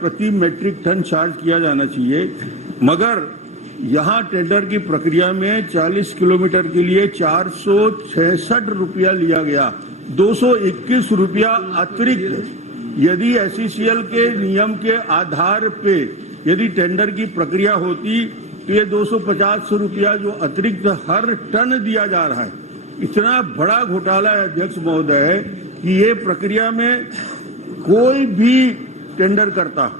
प्रति metric ton charge किया जाना चाहिए, मगर यहाँ टेंडर की प्रक्रिया में 40 किलोमीटर के लिए 466 रुपया लिया गया, 221 रुपया अतिरिक्त। यदि एसईसीएल के नियम के आधार पे यदि टेंडर की प्रक्रिया होती तो ये 250 रुपया जो अतिरिक्त हर टन दिया जा रहा है, इतना बड़ा घोटाला है अध्यक्ष महोदय कि ये प्रक्रिया में कोई भी टेंडर करता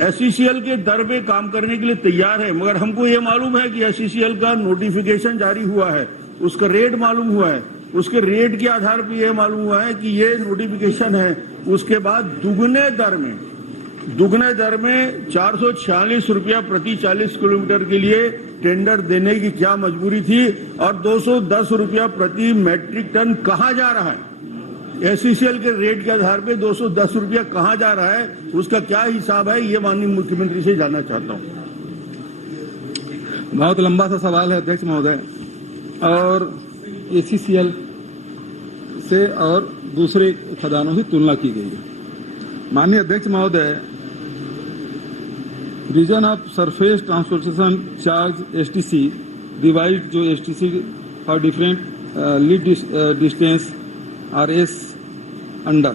एसईसीएल के दर पे काम करने के लिए तैयार है, मगर हमको ये मालूम है कि एसईसीएल का नोटिफिकेशन जारी हुआ है, उसका रेट मालूम हुआ है, उसके रेट के आधार पर यह मालूम हुआ है कि ये नोटिफिकेशन है, उसके बाद दुगने दर में 446 रुपया प्रति 40 किलोमीटर के लिए टेंडर देने की क्या मजबूरी थी, और 210 रुपया प्रति मैट्रिक टन कहाँ जा रहा है? एसईसीएल के रेट के आधार पे 210 रुपया कहाँ जा रहा है, उसका क्या हिसाब है, ये माननीय मुख्यमंत्री से जानना चाहता हूँ। बहुत लंबा सा सवाल है अध्यक्ष महोदय, और एसईसीएल से और दूसरे खदानों की तुलना की गई है। माननीय अध्यक्ष महोदय, reason of surface transportation charge STC divide जो STC for different lead distance are as under,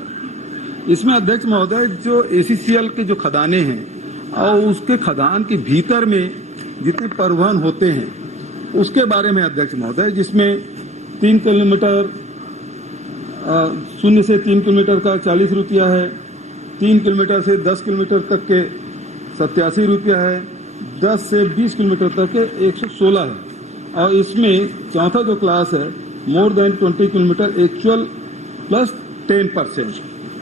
इसमें अध्यक्ष महोदय जो एसईसीएल के जो खदाने हैं और उसके खदान के भीतर में जितने परिवहन होते हैं उसके बारे में अध्यक्ष महोदय, जिसमें 3 किलोमीटर 0 से 3 किलोमीटर का 40 रुपया है, 3 किलोमीटर से 10 किलोमीटर तक के 87 रुपया है, 10 से 20 किलोमीटर तक के 116 है, और इसमें चौथा जो क्लास है more than 20 kilometre actual plus 10%।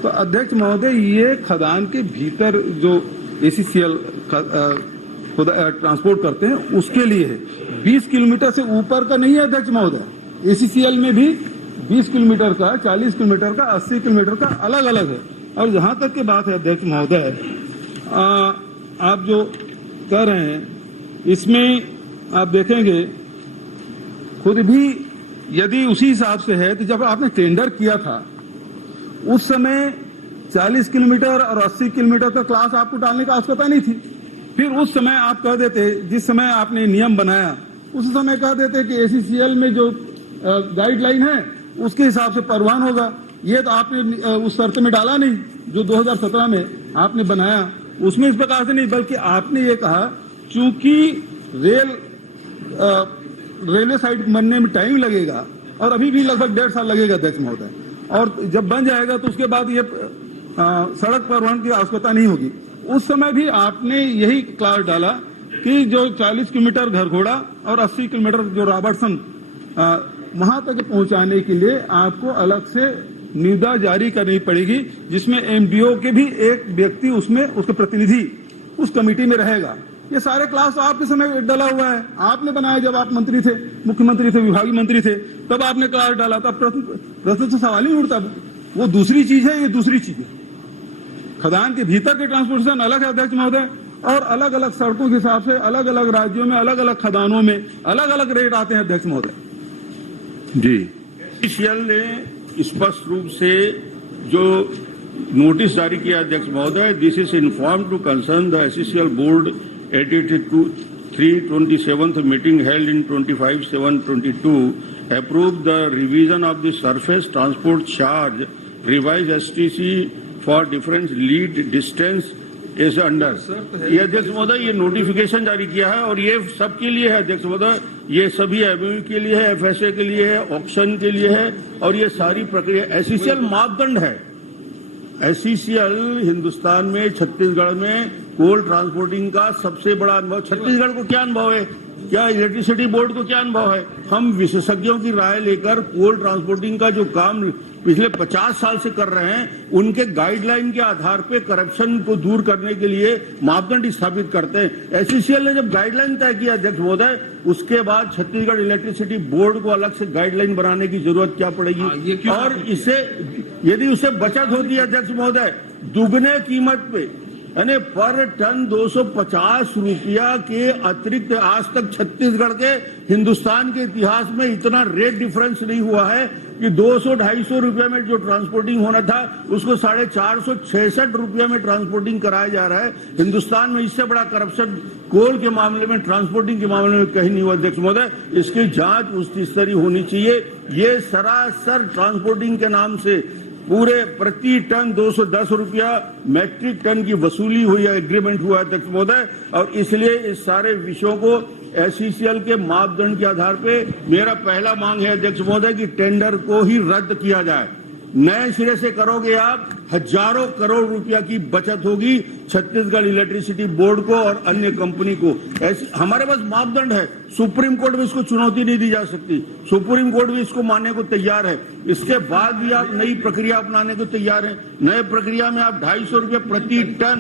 तो अध्यक्ष महोदय, ये खदान के भीतर जो एसईसीएल ट्रांसपोर्ट करते हैं उसके लिए है, 20 किलोमीटर से ऊपर का नहीं है अध्यक्ष महोदय। एसईसीएल में भी 20 किलोमीटर का, 40 किलोमीटर का, 80 किलोमीटर का अलग अलग है। और जहां तक की बात है अध्यक्ष महोदय, आप जो कह रहे हैं इसमें आप देखेंगे खुद भी, यदि उसी हिसाब से है तो जब आपने टेंडर किया था उस समय 40 किलोमीटर और 80 किलोमीटर का क्लास आपको डालने की आवश्यकता नहीं थी। फिर उस समय आप कह देते, जिस समय आपने नियम बनाया उस समय कह देते कि एसईसीएल में जो गाइडलाइन है उसके हिसाब से परिवहन होगा। ये तो आपने उस शर्त में डाला नहीं जो 2017 में आपने बनाया, उसमें इस प्रकार से नहीं, बल्कि आपने ये कहा चूंकि रेलवे साइड बनने में टाइम लगेगा और अभी भी लगभग 1.5 साल लगेगा अध्यक्ष महोदय, और जब बन जाएगा तो उसके बाद ये सड़क परिवहन की आवश्यकता नहीं होगी। उस समय भी आपने यही क्लास डाला कि जो 40 किलोमीटर घरघोड़ा और 80 किलोमीटर जो रॉबर्टसन वहां तक पहुंचाने के लिए आपको अलग से निविदा जारी करनी पड़ेगी, जिसमें एमडीओ के भी एक व्यक्ति उसमें उसके प्रतिनिधि उस कमेटी में रहेगा। ये सारे क्लास आपके समय डाला हुआ है, आपने बनाया जब आप मंत्री थे, मुख्यमंत्री थे, विभागीय मंत्री थे, तब आपने क्लास डाला था। प्रश्न से सवाल ही उठता, वो दूसरी चीज है, ये दूसरी चीज है। खदान के भीतर के ट्रांसपोर्टेशन अलग है अध्यक्ष महोदय, और अलग अलग सड़कों के हिसाब से अलग अलग राज्यों में अलग अलग खदानों में अलग अलग रेट आते हैं अध्यक्ष महोदय। जी, एसईसीएल ने स्पष्ट रूप से जो नोटिस जारी किया अध्यक्ष महोदय, this is inform to concern the SECL board at its 327th meeting held in 25/7/22 approved the revision of the surface transport charge revised STC for different lead distance is under। ये अध्यक्ष महोदय ये notification जारी किया है और ये सबके लिए है अध्यक्ष महोदय, ये सभी एमओयू के लिए है, एफएसए के लिए है, ऑक्शन के लिए है, और ये सारी प्रक्रिया एसईसीएल मापदंड है। एसईसीएल हिंदुस्तान में, छत्तीसगढ़ में कोल ट्रांसपोर्टिंग का सबसे बड़ा अनुभव। छत्तीसगढ़ को क्या अनुभव है, क्या इलेक्ट्रिसिटी बोर्ड को क्या अनुभव है? हम विशेषज्ञों की राय लेकर कोल ट्रांसपोर्टिंग का जो काम पिछले 50 साल से कर रहे हैं, उनके गाइडलाइन के आधार पे करप्शन को दूर करने के लिए मापदंड स्थापित करते हैं। एसईसीएल ने जब गाइडलाइन तय किया अध्यक्ष महोदय, उसके बाद छत्तीसगढ़ इलेक्ट्रिसिटी बोर्ड को अलग से गाइडलाइन बनाने की जरूरत क्या पड़ेगी? और इससे यदि उसे बचत होती है अध्यक्ष महोदय, दुगने कीमत पे यानी पर टन 250 रुपया के अतिरिक्त, आज तक छत्तीसगढ़ के हिंदुस्तान के इतिहास में इतना रेट डिफरेंस नहीं हुआ है। कि 200-250 रुपए में जो ट्रांसपोर्टिंग होना था उसको 466 रुपए में ट्रांसपोर्टिंग कराया जा रहा है। हिंदुस्तान में इससे बड़ा करप्शन कोल के मामले में, ट्रांसपोर्टिंग के मामले में कहीं नहीं हुआ। अध्यक्ष महोदय, इसकी जांच उच्च स्तरीय होनी चाहिए। ये सरासर ट्रांसपोर्टिंग के नाम से पूरे प्रति टन 210 रुपया मैट्रिक टन की वसूली हुई है, एग्रीमेंट हुआ है अध्यक्ष महोदय। और इसलिए इस सारे विषयों को एसईसीएल के मापदंड के आधार पे मेरा पहला मांग है अध्यक्ष महोदय कि टेंडर को ही रद्द किया जाए। नए सिरे से करोगे आप, हजारों करोड़ रुपया की बचत होगी छत्तीसगढ़ इलेक्ट्रिसिटी बोर्ड को और अन्य कंपनी को। हमारे पास मापदंड है, सुप्रीम कोर्ट में इसको चुनौती नहीं दी जा सकती, सुप्रीम कोर्ट भी इसको मानने को तैयार है। इसके बाद भी आप नई प्रक्रिया अपनाने को तैयार हैं। नए प्रक्रिया में आप 250 रुपया प्रति टन,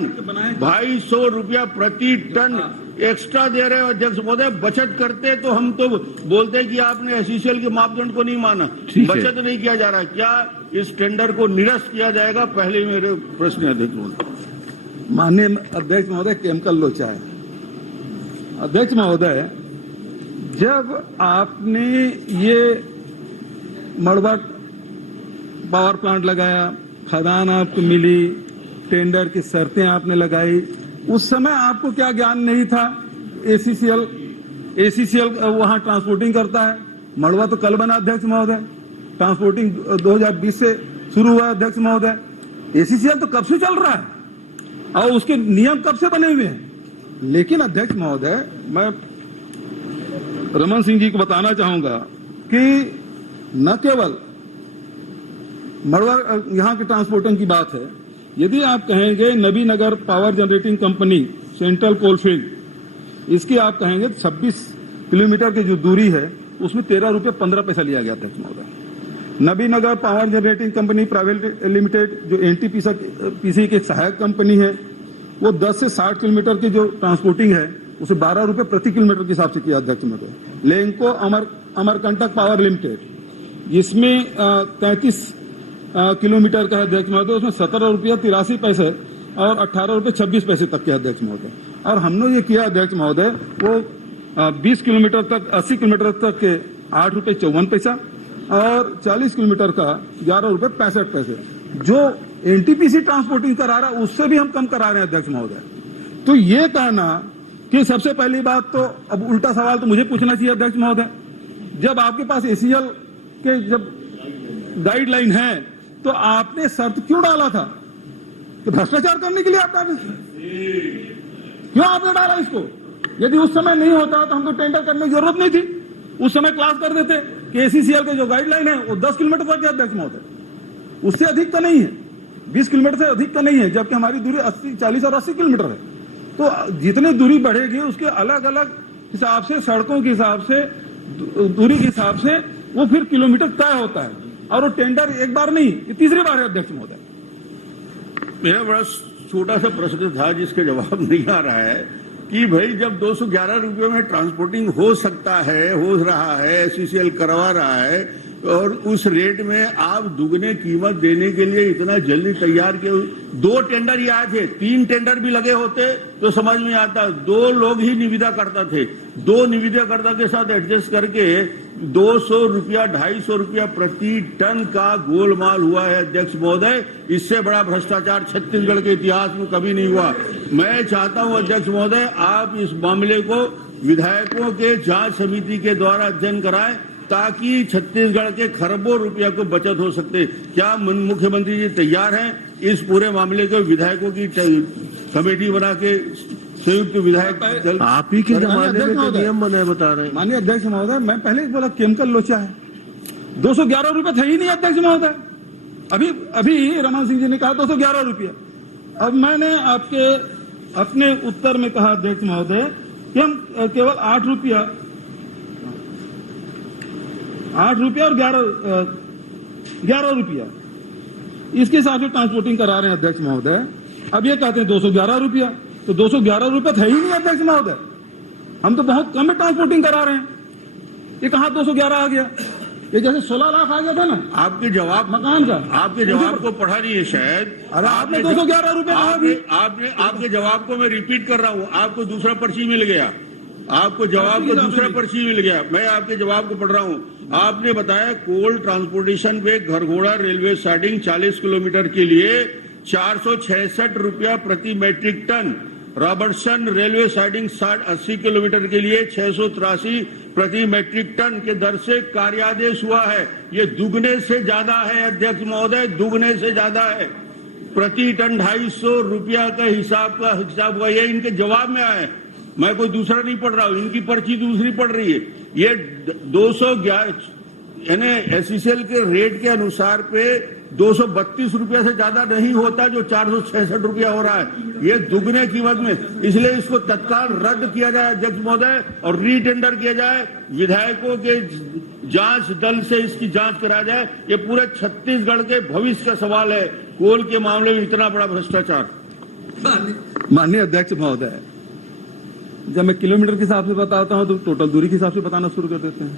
250 रुपया प्रति टन एक्स्ट्रा दे रहे हो अध्यक्ष महोदय। बचत करते तो हम तो बोलते हैं कि आपने एसईसीएल के मापदंड को नहीं माना, बचत नहीं किया जा रहा। क्या इस टेंडर को निरस्त किया जाएगा? पहले मेरे प्रश्न है अध्यक्ष महोदय। माननीय अध्यक्ष महोदय, केमिकल लोचा है। अध्यक्ष महोदय, जब आपने ये मड़वा पावर प्लांट लगाया, खदान आपको मिली, टेंडर की शर्तें आपने लगाई, उस समय आपको क्या ज्ञान नहीं था? एसीसीएल वहां ट्रांसपोर्टिंग करता है। मड़वा तो कल बना अध्यक्ष महोदय, ट्रांसपोर्टिंग 2020 से शुरू हुआ अध्यक्ष महोदय। एसीसीएल तो कब से चल रहा है और उसके नियम कब से बने हुए हैं। लेकिन अध्यक्ष महोदय, मैं रमन सिंह जी को बताना चाहूंगा कि न केवल मड़वा यहाँ के ट्रांसपोर्टिंग की बात है, यदि आप कहेंगे Nabinagar power generating company central coalfield, इसकी आप कहेंगे 26 किलोमीटर की जो दूरी है उसमें 13 रुपये 15 पैसा लिया गया अध्यक्ष महोदय। Nabinagar power generating company private limited जो एनटीपीसी की सहायक कंपनी है, वो 10 से 60 किलोमीटर की जो ट्रांसपोर्टिंग है उसे 12 रुपये प्रति किलोमीटर के हिसाब से किया अध्यक्ष महोदय। लेंको अमरकंटक पावर लिमिटेड, जिसमें 33 किलोमीटर का अध्यक्ष महोदय, उसमें 17 रुपया 83 पैसे और 18 रुपये 26 पैसे तक के अध्यक्ष महोदय। और हमने ये किया अध्यक्ष महोदय, वो 20 किलोमीटर तक, 80 किलोमीटर तक के 8 रुपये 54 पैसा और 40 किलोमीटर का 11 रुपये 65 पैसे। जो एनटीपीसी ट्रांसपोर्टिंग करा रहा है उससे भी हम कम करा रहे हैं अध्यक्ष महोदय। तो ये कहना कि सबसे पहली बात तो, अब उल्टा सवाल तो मुझे पूछना चाहिए अध्यक्ष महोदय, जब आपके पास एसीएल के जब गाइडलाइन है तो आपने शर्त क्यों डाला था? कि भ्रष्टाचार करने के लिए आपने क्यों आपने डाला इसको? यदि उस समय नहीं होता तो हम तो टेंडर करने की जरूरत नहीं थी। उस समय क्लास कर देते कि एसीसीएल के जो गाइडलाइन है वो 10 किलोमीटर तक है अध्यक्ष महोदय, उससे अधिक का नहीं है, 20 किलोमीटर से अधिक का नहीं है, जबकि हमारी दूरी 80, 40 और 80 किलोमीटर है। तो जितनी दूरी बढ़ेगी उसके अलग अलग हिसाब से, सड़कों के हिसाब से, दूरी के हिसाब से वो फिर किलोमीटर तय होता है। और वो टेंडर एक बार नहीं, ये तीसरी बार है अध्यक्ष महोदय। मेरा बड़ा छोटा सा प्रश्न था जिसका जवाब नहीं आ रहा है कि भाई जब 211 रुपये में ट्रांसपोर्टिंग हो सकता है, हो रहा है, एसईसीएल करवा रहा है, और उस रेट में आप दुगने कीमत देने के लिए इतना जल्दी तैयार किए। 2 टेंडर ही आए थे, 3 टेंडर भी लगे होते तो समझ में आता। 2 लोग ही निविदा करता थे, 2 निविदाकर्ता के साथ एडजस्ट करके 200 रुपया 250 रुपया प्रति टन का गोलमाल हुआ है अध्यक्ष महोदय। इससे बड़ा भ्रष्टाचार छत्तीसगढ़ के इतिहास में कभी नहीं हुआ। मैं चाहता हूं अध्यक्ष महोदय, आप इस मामले को विधायकों के जांच समिति के द्वारा अध्ययन कराएं ताकि छत्तीसगढ़ के खरबों रुपया को बचत हो सकते। क्या मुख्यमंत्री जी तैयार हैं इस पूरे मामले को विधायकों की कमेटी बना के संयुक्त विधायक दल? आप ही के जमाने में तो नियम बने बता रहे हैं। माननीय अध्यक्ष महोदय, मैं पहले ही बोला केमिकल लोचा है, 211 रुपये थे ही नहीं अध्यक्ष महोदय। अभी रमन सिंह जी ने कहा 211 रुपये। अब मैंने आपके अपने उत्तर में कहा अध्यक्ष महोदय कि हम केवल 8 रुपया और 11 रुपया इसके हिसाब से ट्रांसपोर्टिंग करा रहे हैं अध्यक्ष महोदय। अब ये कहते हैं 211 रुपया, तो 211 रुपये थे ही नहीं अध्यक्ष महोदय। हम तो बहुत कम में ट्रांसपोर्टिंग करा रहे हैं, ये कहाँ 211 आ गया? ये जैसे 16 लाख आ गया था ना आपके जवाब मकान का। आपके जवाब को पढ़ा नहीं है शायद। अरे आपने 211 रुपये कहा भी। आपके जवाब को मैं रिपीट कर रहा हूँ, आपको दूसरा पर्ची मिल गया, आपको जवाब को दूसरा पर्ची मिल गया। मैं आपके जवाब को पढ़ रहा हूँ। आपने बताया कोल ट्रांसपोर्टेशन पे घरघोड़ा रेलवे साइडिंग 40 किलोमीटर के लिए 466 रुपया प्रति metric ton, Robertson railway siding 80 kilometre के लिए 683 प्रति मैट्रिक टन के दर से कार्यादेश हुआ है। ये दुगने से ज्यादा है अध्यक्ष महोदय, दुगने से ज्यादा है। प्रति टन 250 रुपया का हिसाब हुआ। ये इनके जवाब में आया है, मैं कोई दूसरा नहीं पढ़ रहा हूँ, इनकी पर्ची दूसरी पढ़ रही है। ये 211 यानी एसईसीएल के रेट के अनुसार पे 232 रुपया से ज्यादा नहीं होता, जो 466 रुपया हो रहा है। ये दुगने कीमत में, इसलिए इसको तत्काल रद्द किया जाए अध्यक्ष महोदय और रीटेंडर किया जाए। विधायकों के जांच दल से इसकी जांच करा जाए। ये पूरे छत्तीसगढ़ के भविष्य का सवाल है, कोल के मामले में इतना बड़ा भ्रष्टाचार। माननीय अध्यक्ष महोदय, जब मैं किलोमीटर के हिसाब से बताता हूं तो टोटल दूरी के हिसाब से बताना शुरू कर देते हैं।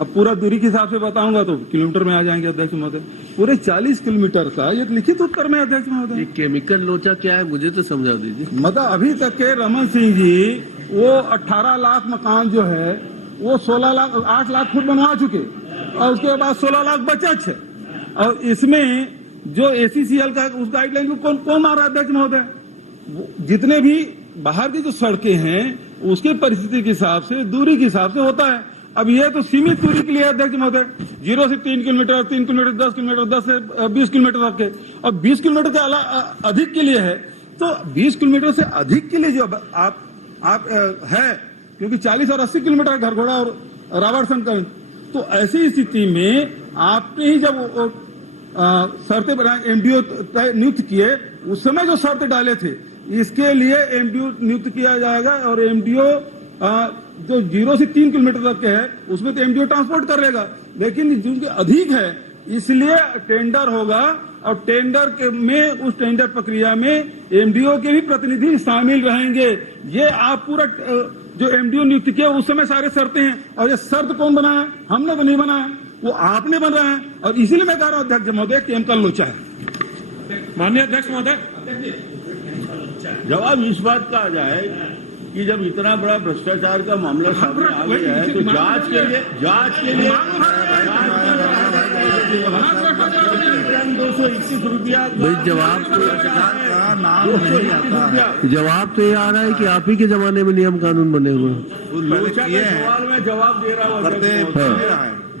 अब पूरा दूरी के हिसाब से बताऊंगा तो किलोमीटर में आ जाएंगे अध्यक्ष महोदय। पूरे 40 किलोमीटर का एक लिखित उत्तर में अध्यक्ष महोदय। ये केमिकल लोचा क्या है, मुझे तो समझा दीजिए। मतलब अभी तक के रमन सिंह जी वो 18 लाख मकान जो है वो 8 लाख फुट बनवा चुके और उसके बाद 16 लाख बचा है। और इसमें जो एसीसीएल का उस गाइडलाइन को कौन मार रहा है अध्यक्ष महोदय? जितने भी बाहर की जो सड़कें हैं उसके परिस्थिति के हिसाब से, दूरी के हिसाब से होता है। अब ये तो सीमित दूरी के लिए अध्यक्ष महोदय, 0 से 3 किलोमीटर, 3 किलोमीटर, 10 किलोमीटर, 10 से 20 किलोमीटर तक के, और 20 किलोमीटर के अधिक के लिए है। तो 20 किलोमीटर से अधिक के लिए जो आप है, क्योंकि 40 और 80 किलोमीटर घरघोड़ा और रॉबर्टसन का, तो ऐसी स्थिति में आपने ही जब शर्तें बनाए, एमडीओ नियुक्त किए, उस समय जो शर्त डाले थे, इसके लिए एमडीओ नियुक्त किया जाएगा। और एमडीओ जो 0 से 3 किलोमीटर तक के है उसमें तो एमडीओ ट्रांसपोर्ट कर लेगा, लेकिन जिनके अधिक है इसलिए टेंडर होगा। और टेंडर में, उस टेंडर प्रक्रिया में एमडीओ के भी प्रतिनिधि शामिल रहेंगे। ये आप पूरा जो एमडीओ नियुक्त किया उस समय सारे शर्तें हैं, और ये शर्त कौन बनाया? हमने तो नहीं बनाया, वो आपने बनाया है। और इसीलिए मैं कह रहा हूं अध्यक्ष महोदय, केमिकल लोचा है। माननीय अध्यक्ष महोदय, जवाब इस बात का आ जाए कि जब इतना बड़ा भ्रष्टाचार का मामला सामने आ गया है तो जांच के लिए 221 रुपया भाई जवाब तो ये आ रहा है कि आप ही के जमाने में नियम कानून बने हुए हैं। सवाल में जवाब दे रहा हूँ।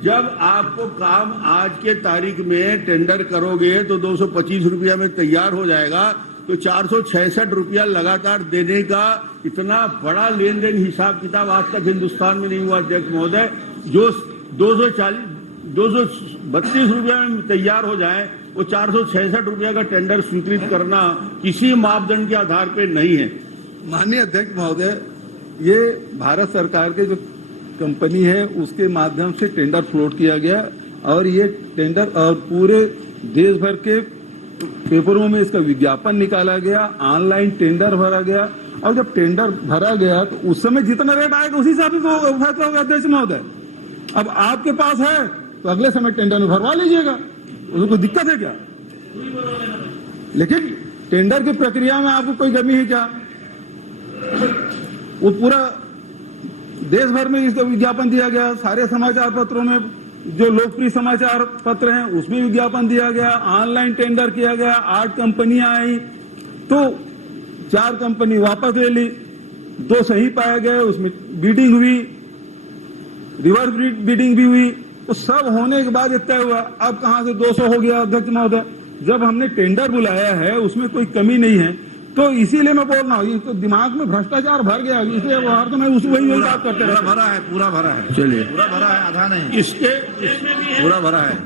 जब आपको काम आज के तारीख में टेंडर करोगे तो 225 रुपया में तैयार हो जाएगा, तो 466 रुपया लगातार देने का इतना बड़ा लेन देन हिसाब किताब आज तक हिंदुस्तान में नहीं हुआ अध्यक्ष महोदय। जो 232 रुपया में तैयार हो जाए, वो 466 रुपया का टेंडर स्वीकृत करना किसी मापदंड के आधार पर नहीं है। माननीय अध्यक्ष महोदय, ये भारत सरकार के जो कंपनी है उसके माध्यम से टेंडर फ्लोट किया गया, और ये टेंडर और पूरे देश भर के पेपरों में इसका विज्ञापन निकाला गया, ऑनलाइन टेंडर भरा गया। और जब टेंडर भरा गया तो उस समय जितना रेट आएगा उसी हिसाब से तो फैसला होगा अध्यक्ष महोदय। अब आपके पास है तो अगले समय टेंडर में भरवा लीजिएगा, उसमें कोई दिक्कत है क्या? लेकिन टेंडर की प्रक्रिया में आपको कोई कमी है क्या? वो पूरा देश भर में इसका विज्ञापन दिया गया, सारे समाचार पत्रों में, जो लोकप्रिय समाचार पत्र हैं उसमें विज्ञापन दिया गया, ऑनलाइन टेंडर किया गया। 8 कंपनियां आई तो 4 कंपनी वापस ले ली, 2 सही पाए गए, उसमें बीडिंग हुई, रिवर्स बीडिंग भी हुई। तो सब होने के बाद तय हुआ। अब कहां से 200 हो गया अध्यक्ष महोदय? जब हमने टेंडर बुलाया है उसमें कोई कमी नहीं है, तो इसीलिए मैं बोल रहा हूँ, तो दिमाग में भ्रष्टाचार भर गया, इसलिए बाहर तो मैं वही बात करते रहा। पूरा भरा है, चलिए पूरा भरा है, आधा नहीं, इसके पूरा भरा है।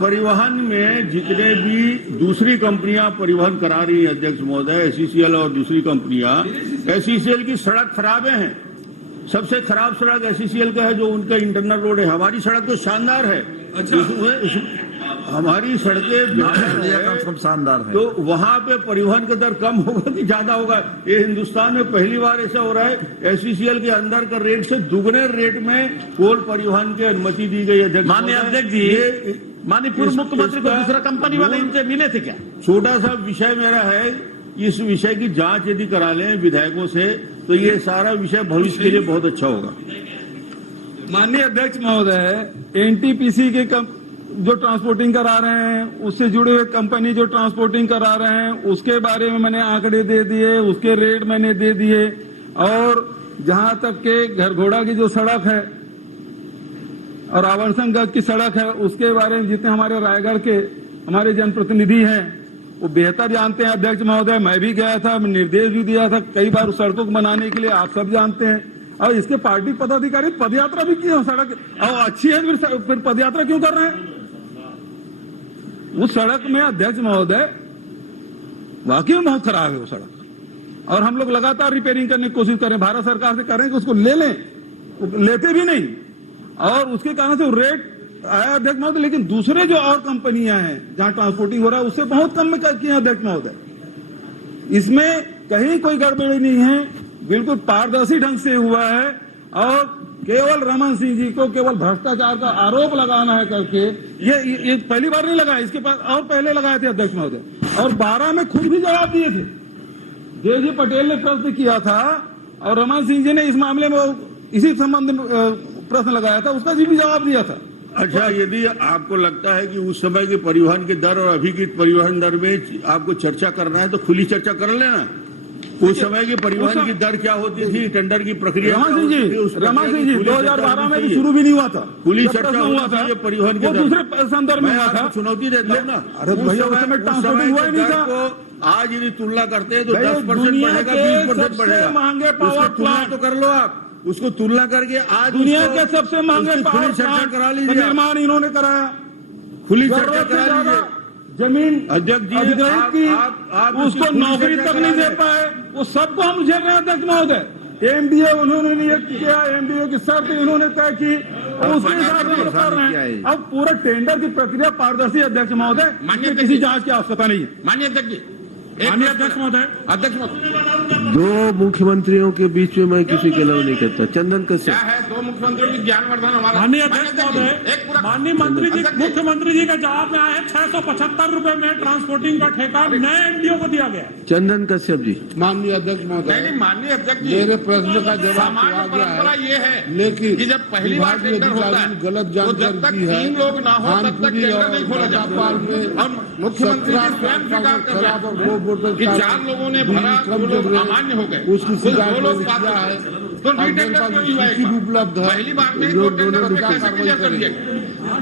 परिवहन में जितने भी दूसरी कंपनियां परिवहन करा रही हैं अध्यक्ष महोदय, एसईसीएल और दूसरी कंपनियां, एसईसीएल की सड़क खराबे हैं। सबसे खराब सड़क एसईसीएल का है, जो उनका इंटरनल रोड है। हमारी सड़क तो शानदार है। अच्छा, हमारी सड़कें कम से कम शानदार है। तो वहां पे परिवहन का दर कम होगा कि ज्यादा होगा? ये हिंदुस्तान में पहली बार ऐसा हो रहा है। एसईसीएल के अंदर का रेट से दुगने रेट में कोल परिवहन की अनुमति दी गई है। माननीय अध्यक्ष जी, माननीय पूर्व मुख्यमंत्री को दूसरा कंपनी वाले इनसे मिले थे क्या? छोटा सा विषय मेरा है, इस विषय की जांच यदि करा लें विधायकों से तो ये सारा विषय भविष्य के लिए बहुत अच्छा होगा। माननीय अध्यक्ष महोदय, एनटीपीसी के जो ट्रांसपोर्टिंग करा रहे हैं, उससे जुड़े हुए कंपनी जो ट्रांसपोर्टिंग करा रहे हैं, उसके बारे में मैंने आंकड़े दे दिए, उसके रेट मैंने दे दिए। और जहां तक के घर घोड़ा की जो सड़क है और आवर्सनगंज की सड़क है, उसके बारे में जितने हमारे रायगढ़ के हमारे जनप्रतिनिधि हैं वो बेहतर जानते हैं। अध्यक्ष महोदय, मैं भी गया था, निर्देश भी दिया था कई बार उस सड़कों को बनाने के लिए, आप सब जानते हैं। और इसके पार्टी पदाधिकारी पदयात्रा भी किए सड़क, और अच्छी है फिर पदयात्रा क्यों कर रहे हैं उस सड़क में? अध्यक्ष महोदय, वाकई में बहुत खराब है वो सड़क, और हम लोग लगातार रिपेयरिंग करने की कोशिश करें, भारत सरकार से करें कि उसको ले लें, लेते भी नहीं, और उसके कारण से रेट आया अध्यक्ष महोदय। लेकिन दूसरे जो और कंपनियां हैं जहां ट्रांसपोर्टिंग हो रहा है, उससे बहुत कम में किए अध्यक्ष महोदय। इसमें कहीं कोई गड़बड़ी नहीं है, बिल्कुल पारदर्शी ढंग से हुआ है। और केवल रमन सिंह जी को केवल भ्रष्टाचार का आरोप लगाना है करके, ये पहली बार नहीं लगाया, इसके पास और पहले लगाए थे अध्यक्ष महोदय, और 12 में खुद भी जवाब दिए थे। जे पटेल ने प्रश्न किया था और रमन सिंह जी ने इस मामले में इसी संबंध में प्रश्न लगाया था, उसका जी भी जवाब दिया था। अच्छा, यदि आपको लगता है कि उस समय के परिवहन के दर और अभी की परिवहन दर में आपको चर्चा करना है तो खुली चर्चा कर लेना। उस समय की परिवहन की दर क्या होती थी, टेंडर की प्रक्रिया रमन सिंह जी 2012 में भी शुरू भी नहीं हुआ था, खुली चर्चा हुआ था परिवहन के दूसरे संदर्भ में हुआ था। चुनौती देता हूँ ना, अरे भैया उस समय ट्रांसपोर्टिंग हुआ ही नहीं था। आज यदि तुलना करते हैं तो 10% बढ़ेगा, 20% बढ़ेगा, महंगे पावर प्लांट तो कर लो आप, उसको तुलना करके आज दुनिया के सबसे महंगे पावर चर्चा प्लांट करा का लीजिए, निर्माण इन्होंने कराया, खुली चर्चा करा लीजिए। जमीन अध्यक्ष जी, अधिग्रहित की, आप उसको नौकरी तक नहीं दे पाए, वो सबको हम झेल रहे हैं अध्यक्ष महोदय। एमडीए उन्होंने नियुक्त किया, एमडीए की शर्त इन्होंने तय की, और उसके हिसाब से कर रहे हैं। अब पूरा टेंडर की प्रक्रिया पारदर्शी अध्यक्ष महोदय, माननीय किसी जांच की आवश्यकता नहीं है। माननीय अध्यक्ष जी, माननीय अध्यक्ष महोदय, अध्यक्ष महोदय, दो मुख्यमंत्रियों के बीच में मैं किसी के नाम नहीं कहता। चंदन क्या कश्यप। है, दो मुख्यमंत्रियों की ज्ञानवर्धन हमारा। माननीय अध्यक्ष महोदय, एक पूरा माननीय मंत्री जी, मुख्यमंत्री जी का जवाब में आया है 675 रुपए में ट्रांसपोर्टिंग का ठेका नए एमडीओ को दिया गया है। चंदन कश्यप जी। माननीय अध्यक्ष महोदय, नहीं, माननीय अध्यक्ष जी, मेरे प्रश्न का जवाब सामान्य आ गया परंपरा है, ये है लेकिन कि जब पहली बार विभागीय टेंडर होता है अधिकारी गलत तो जानकारी जब तक दी है। 3 लोग ना हो तब तक कानपुरी टेंडर और नहीं खोला जाता। भोपाल में और मुख्यमंत्री जी स्वयं स्वीकार कर रहे हैं कि 4 लोगों ने भरा, 2 लोग अमान्य हो गए, उसकी कुल 2 शिकायत लोग मैंने पात्र किया है, है। तो रीटेंडर क्यों नहीं हुआ एक बार? उपलब्ध है, पहली बार में 2 टेंडर होते कैसे क्लियर कर दिए?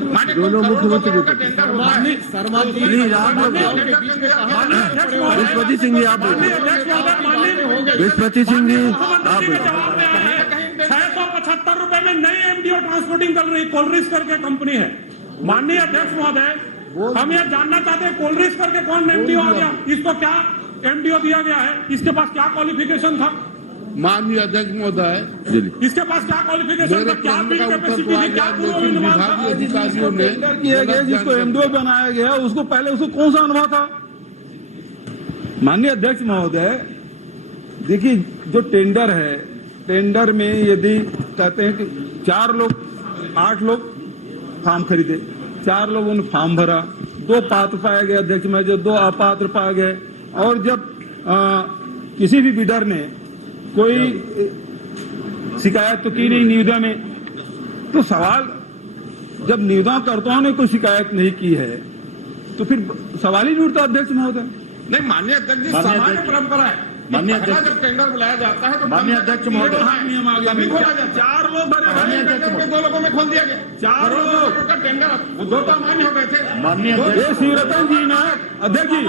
माने दोनों मुख्यमंत्री का टेंडर होता है, प्लीज आप विस्पति सिंह जी, आप विस्पति सिंह जी, आप 675 रुपए में नई एमडीओ ट्रांसपोर्टिंग कर रही कोलरिस करके कंपनी है। माननीय अध्यक्ष महोदय, हम यह जानना चाहते हैं कोलरिस करके कौन एमडीओ आ गया, इसको क्या एमडीओ दिया गया है, इसके पास क्या क्वालिफिकेशन था? माननीय अध्यक्ष महोदय, इसके पास क्या क्वालिफिकेशन मेरे था, क्या प्रश्न बिल का उत्तर कैपेसिटी तो आ थी, क्या गया, पूर्व लेकिन अनुमान विभागीय था? अधिकारियों ने टेंडर किया गया, जिसको एमडीओ बनाया गया, उसको पहले उसको कौन सा अनुभव था? माननीय अध्यक्ष महोदय, देखिए जो टेंडर है, टेंडर में यदि कहते हैं कि 4 लोग 8 लोग फार्म खरीदे, 4 लोगों ने फार्म भरा, 2 पात्र पाए गए अध्यक्ष में, जो 2 अपात्र पाए गए, और जब किसी भी बिडर ने कोई शिकायत तो की नहीं निविदा में, तो सवाल जब निविदाकर्ताओं ने कोई शिकायत नहीं की है तो फिर सवाल ही नहीं उठता अध्यक्ष महोदय। नहीं, माननीय अध्यक्ष जी, सामान्य परंपरा है। माननीय पहला अध्यक्ष, जब टेंडर बुलाया जाता है तो माननीय अध्यक्ष महोदय, नियम आ गया, तभी खोला जाता है। 4 लोग भरे, पहले टेंडर में 2 लोगों में खोल दिया गया, 4 लोगों का टेंडर, वो 2 तो अमान्य हो गए थे। माननीय अध्यक्ष, ये शिवरतन जी ना अध्यक्ष जी,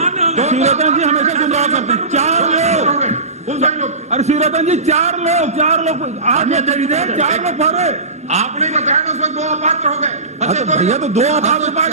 शिवरतन जी हमेशा गुमराह करते हैं। 4 लोग, अरे शिवरतन जी 4 लोग आप खरीदे, 4 लोग भरे, आपने बताया ना उसमें 2 अपात्र हो गए। अच्छा भैया तो 2 अपात्र पाए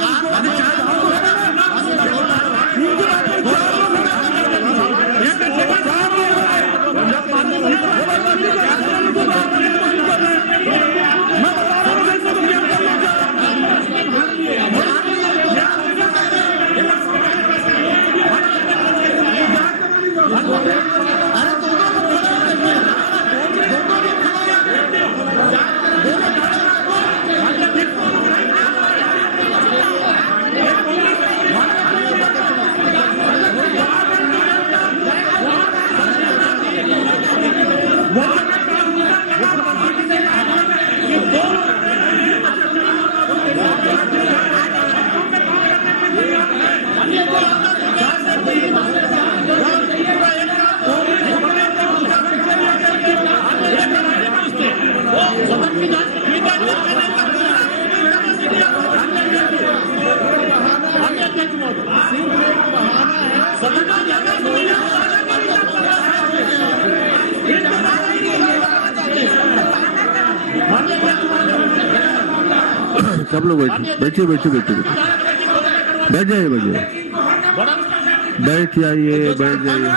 सब लोग बैठिए बैठ जाइए बैठ जाइए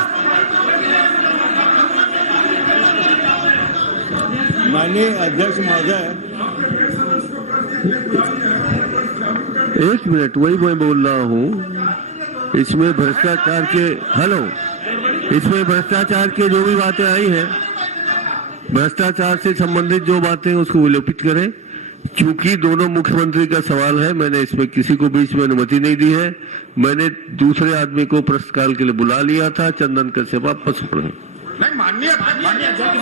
माननीय अध्यक्ष महोदय, एक मिनट, वही मैं बोल रहा हूँ। इसमें भ्रष्टाचार के जो भी बातें आई हैं, भ्रष्टाचार से संबंधित जो बातें उसको विलोपित करें। चूंकि दोनों मुख्यमंत्री का सवाल है, मैंने इसमें किसी को बीच में अनुमति नहीं दी है। मैंने दूसरे आदमी को प्रश्नकाल के लिए बुला लिया था। चंदन कश्यप आप पक्ष पढ़े। नहीं, माननीय अध्यक्ष